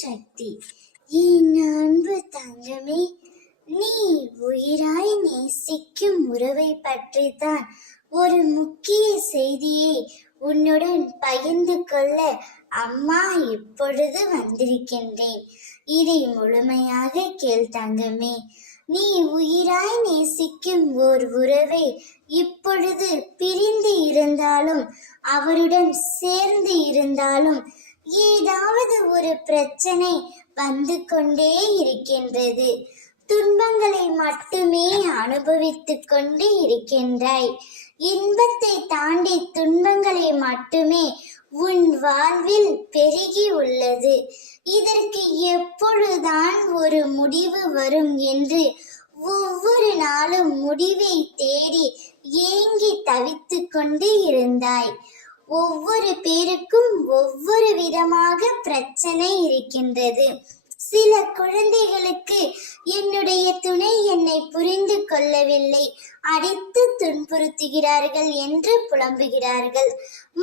சக்தி. என் அன்பு தங்கமே, நீ உயிராய் நேசிக்கும் உறவை பற்றித்தான் ஒரு முக்கிய செய்தியை உன்னுடன் பகிர்ந்து கொள்ள அம்மா இப்பொழுது வந்திருக்கின்றேன். இதை முழுமையாக கேள் தங்கமே. நீ உயிராய் நேசிக்கும் ஓர் உறவை இப்பொழுது பிரிந்து இருந்தாலும் அவருடன் சேர்ந்து இருந்தாலும் ஏதாவது ஒரு பிரச்சனை வந்து கொண்டே இருக்கின்றது. துன்பங்களை மட்டுமே அனுபவித்துக் கொண்டு இருக்கின்றாய். இன்பத்தை தாண்டி துன்பங்களை மட்டுமே உன் வாழ்வில் பெருகி உள்ளது. இதற்கு எப்பொழுதுதான் ஒரு முடிவு வரும் என்று ஒவ்வொரு நாளும் முடிவை தேடி ஏங்கி தவித்து கொண்டு இருந்தாய். ஒவ்வொரு பேருக்கும் ஒவ்வொரு விதமாக பிரச்சனை இருக்கின்றது. சில குழந்தைகளுக்கு என்னுடைய துணை என்னை புரிந்து கொள்ளவில்லை, அடித்து துன்புறுத்துகிறார்கள் என்று புலம்புகிறார்கள்.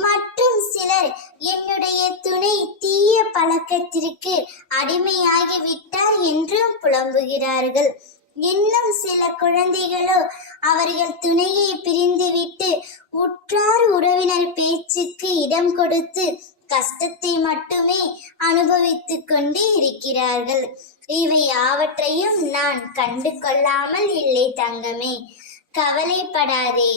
மற்றும் சிலர் என்னுடைய துணை தீய பழக்கத்திற்கு அடிமையாகிவிட்டார் என்றும் புலம்புகிறார்கள். இன்னும் சில குழந்தைகளோ அவர்கள் துணையை பிரிந்துவிட்டு உற்றார் உறவினர் பேச்சுக்கு இடம் கொடுத்து கஷ்டத்தை மட்டுமே அனுபவித்துக் கொண்டு இருக்கிறார்கள். இவை யாவற்றையும் நான் கண்டு கொள்ளாமல் இல்லை தங்கமே. கவலைப்படாதே.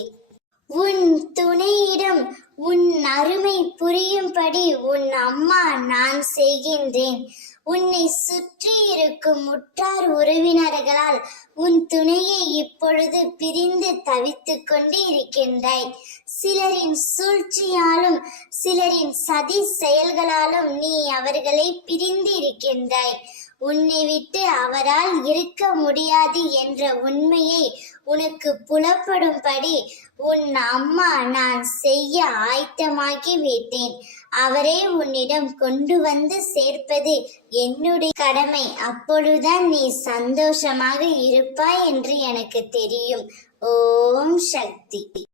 உன் துணையிடம் உன் அருமை புரியும்படி உன் அம்மா நான் செய்கின்றேன். உன்னை சுற்றி இருக்கும் உற்றார் உறவினர்களால் உன் துணையை இப்பொழுது பிரிந்து தவித்துக் கொண்டு இருக்கின்றாய். சிலரின் சூழ்ச்சியாலும் சிலரின் சதி செயல்களாலும் நீ அவர்களை பிரிந்து இருக்கின்றாய். உன்னை விட்டு அவரால் இருக்க முடியாது என்ற உண்மையை உனக்கு புலப்படும்படி உன் அம்மா நான் செய்ய ஆயத்தமாகி விட்டேன். அவரே உன்னிடம் கொண்டு வந்து சேர்ப்பது என்னுடைய கடமை. அப்பொழுதுதான் நீ சந்தோஷமாக இருப்பாய் என்று எனக்கு தெரியும். ஓம் சக்தி.